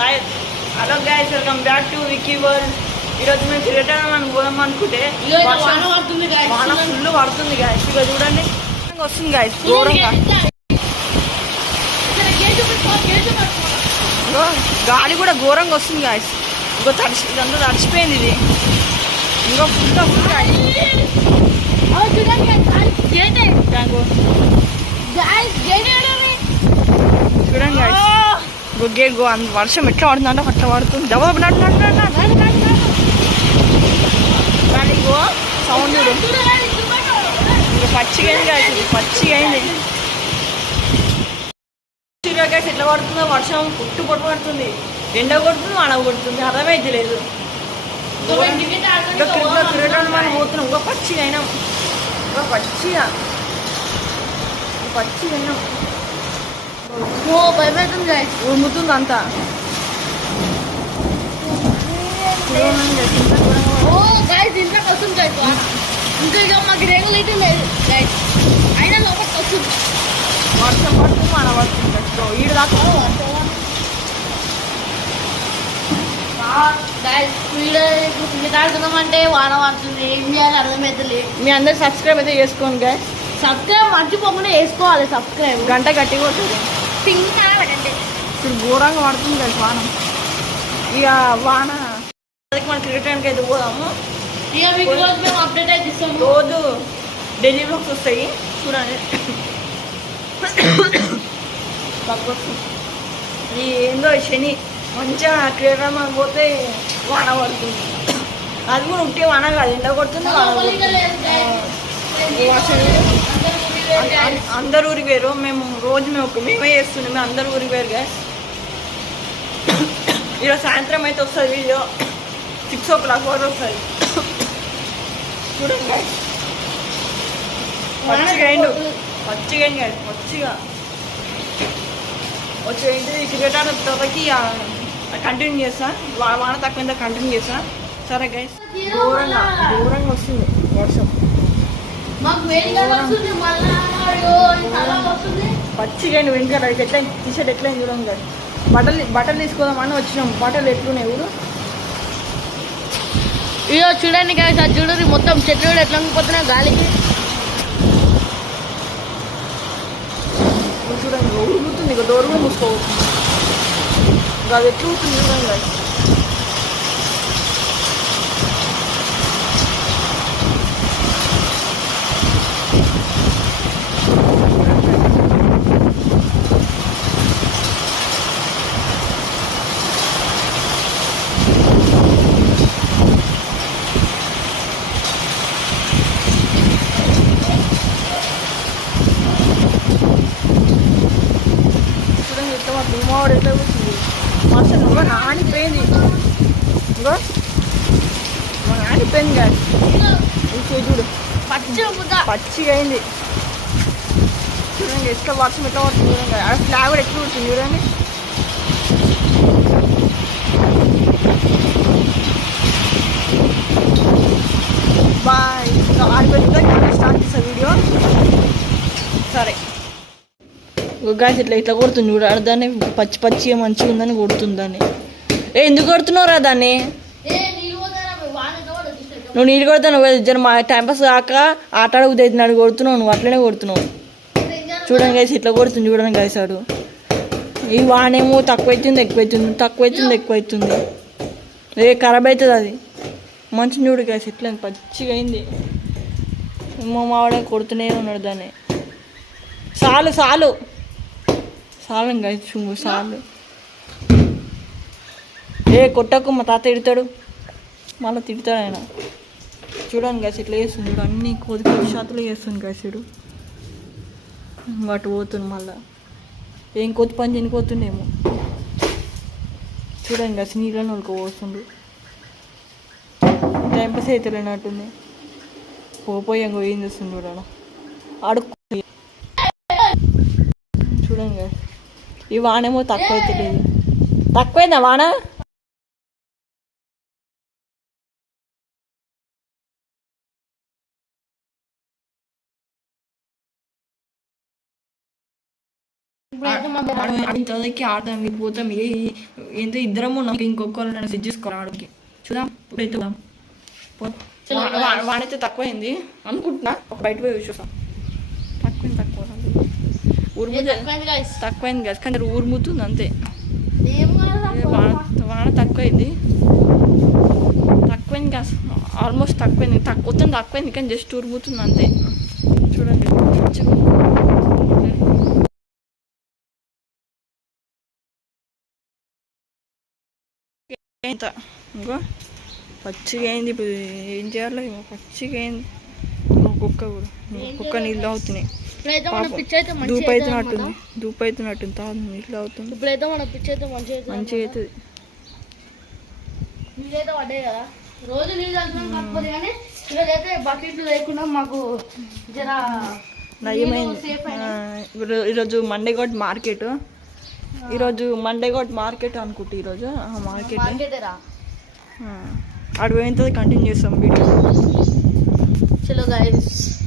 Sai hello guys, welcome back to Wiki World. ఈరోజు మేము cricket మనం పోదాం అనుకుంటే వాన ఫుల్ పడుతుంది గాయస్. ఇక చూడండి వస్తుంది గాయస్ ఘోరంగా. గాలి కూడా ఘోరంగా వస్తుంది గాయస్. ఇంకో ఇదంతా తడిచిపోయింది ఇది. ఇంకో ఫుల్ చూడండి గాయస్. గేట్ గో వర్షం ఎట్లా పడుతుందంటే అట్లా పడుతుంది. గో సౌండ్ పచ్చిగా అయింది కాదు, పచ్చిగా అయింది. గాయస్ ఎట్లా పడుతుందో వర్షం పుట్టు పొట్టు పడుతుంది, ఎండ కొడుతుంది, వాన కొడుతుంది, అర్థమైతే లేదు. క్రికెట్ మనం పోతున్నాం. ఇంకో పచ్చిగా అయినాం, ఇంకో పచ్చిగా అయినాం. భయపడుతుంది ఉరుముతుంది అంతా. ఇంకా మాకు రేగులు అయితే లేదు అయినా లోపలికి వస్తుంది. వర్షం పడుతుంది, మన పడుతుంది. ఈడు దాకా క్రికెట్ ఆడుతున్నామంటే వాన పడుతుంది. ఏం చేయాలి అర్థమైతే. మీ అందరు సబ్స్క్రైబ్ అయితే చేసుకోండి గాయస్. సబ్స్క్రైబ్ మర్చిపోకుండా వేసుకోవాలి. సబ్స్క్రైబ్ గంట గట్టిగా కొట్టుంది. ఇప్పుడు ఘోరంగా పడుతుంది కదా వాన. ఇక వాన మన క్రికెట్ అయితే పోదాము. ఇక మీకు రోజు మేము అప్డేట్ అయితే ఇస్తాము. రోజు డైలీ బ్లాగ్స్ వస్తాయి చూడండి. ఇది ఏందో శని మంచిగా క్రికెట్ మనం పోతే వాన పడుతుంది. అది కూడా ఉంటే వాన కాదు, ఎండ కొడుతుంది. అందరు ఊరికి వేరు. మేము రోజు మేమే చేస్తున్నాం. మేము అందరు ఊరికి వేరు గ్యాస్. ఈరోజు సాయంత్రం అయితే వస్తుంది వీడియో. 6 o'clock వరకు వస్తుంది చూడండి గ్యాస్. పచ్చిగా గ్యాస్, పచ్చిగా వచ్చి ఏంటిది క్రికెట్ ఆడిన తర్వాతకి కంటిన్యూ చేస్తా. వాన తక్కువ కంటిన్యూ చేస్తా. సరే గైస్, దూరంగా వస్తుంది వర్షం. పచ్చిగా వెంకట ఎట్లా టీషర్ట్ ఎట్లా చూడం కదా. బట్టలు తీసుకోదామని వచ్చినాం. బట్టలు ఎట్లున్నాయి ఊరు. ఇదో చూడండి కదా సార్, చూడండి మొత్తం చెట్లు కూడా ఎట్లా పోతున్నాయి గాలికి. చూడండి ఉరుగుతుంది. ఇక డోర్ కూడా మూసుకోవచ్చు. ఇంకా అది ఎట్లా ఉంటుంది చూడండి కదా. భూమావాడు ఎట్లా కూర్చుంది. అసలు ఇంకో నానిపోయింది. ఇంకో నానిపోయింది కాదు. చూడు పచ్చిగా అయింది. చూడండి ఎట్లా వర్షం ఎట్లా పడుతుంది చూడండి. ఆ ఫ్లాగ్ కూడా ఎట్లా కూర్చుంది చూడండి. బాయ్. ఆడిపోయిందా స్టార్ట్ చేస్తా వీడియో. సరే గాయస్, ఇట్లా కొడుతుంది చూడ. దాన్ని పచ్చిగా మంచిగా ఉందని కొడుతుందని. ఎందుకు కొడుతున్నావురా దాన్ని? నువ్వు నీళ్ళు కొడతావు. నువ్వు మా టైంపాస్ కాక ఆట ఆడుకుతున్నాడు కొడుతున్నావు. నువ్వు అట్లనే కొడుతున్నావు. చూడండి గైస్, ఇట్లా కొడుతుంది చూడండి గైస్. ఆడు ఈ వానేమో తక్కువైతుంది ఎక్కువైతుంది. ఖరాబ్ అవుతుంది అది. మంచిగా చూడు గైస్, ఇట్లా పచ్చిగా అయింది. మా మావాడే కొడుతూనే ఉన్నాడు దాన్ని. చాలు గైస్, చాలు. కొట్టకు, మా తాత తిడతాడు. మళ్ళీ తిడతాడు ఆయన. చూడండి గైస్, ఇట్లా చేస్తుంది చూడు. అన్ని 10% చేస్తుంది గైస్. చూడు వాటి పోతుంది. మళ్ళీ ఏం కొత్త పని చనిపోతుండేమో. చూడండి గైస్, నీళ్ళని వాళ్ళకి పోతుంది. టైంపాస్ అయితే లేనట్టుంది. పోయి ఇంకో ఏం చేస్తుంది చూడాలి. అడుక్కు చూడండి గైస్. ఈ వానేమో తక్కువ అయితే లేదు. తక్కువైందా వాన? ఇప్పుడైతే ఇంతకి ఆడతాం మీకు పోతాం ఎంత ఇద్దరం ఉన్నాం ఇంకొకరు నన్ను సెట్ చేసుకోవాలి ఆడికి చూద్దాం ఇప్పుడైతే వాడైతే తక్కువైంది అనుకుంటున్నా బయట పోయి చూసాం తక్కువ తక్కువైంది కదా కానీ ఊరుముతుంది అంతే వాన తక్కువైంది కదా ఆల్మోస్ట్ తక్కువైంది మొత్తం తక్కువైంది కానీ జస్ట్ ఊరుముతుంది అంతే చూడండి ఇంకో పచ్చిగా అయింది ఇప్పుడు ఏం చేయాలో పచ్చిగా అయింది కుక్క కూడా కుక్క నీళ్ళు అవుతున్నాయి దూపు అవుతున్నట్టుంది తాను నీళ్ళు అవుతుంది ఇప్పుడైతే మన పిచ్చి అయితే మంచిగా అవుతుంది నీళ్ళైతే పడ్డాయి కదా రోజు నీళ్ళు వెళ్తున్నాం కాకపోతే కానీ ఈరోజు అయితే బకెట్లు లేకుండా మాకు జర నయమైంది ఈరోజు మండేగౌడ్ మార్కెట్ మార్కెట్ అనుకుంటా ఈరోజు మార్కెట్ అటు పోయిన కంటిన్యూ చేస్తాం వీడియో చలో గైస్